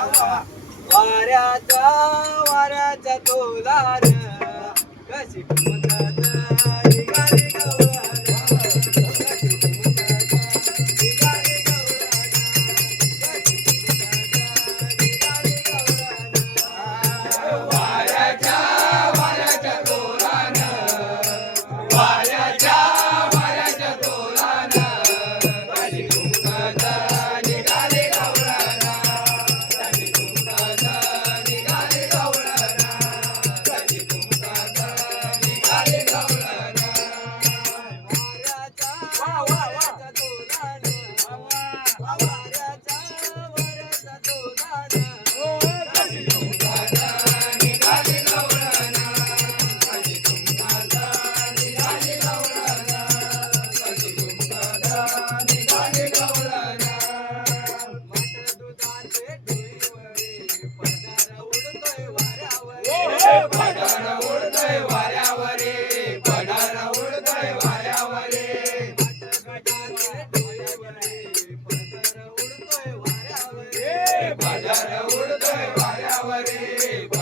वाऱ्याचा वाऱ्याचा तोलार कशी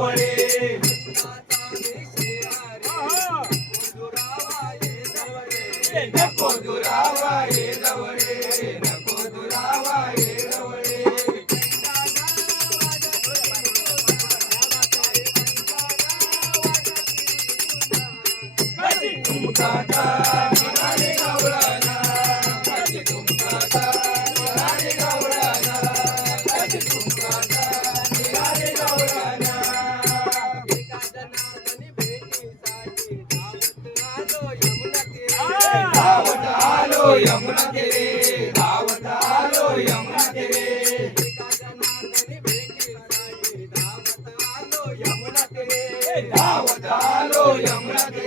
वडे नको दुरावा हे जवळे नको दुरावा यमुना तेरे धावत आलो यमुना तेरे धावत आलो यमुना तेरे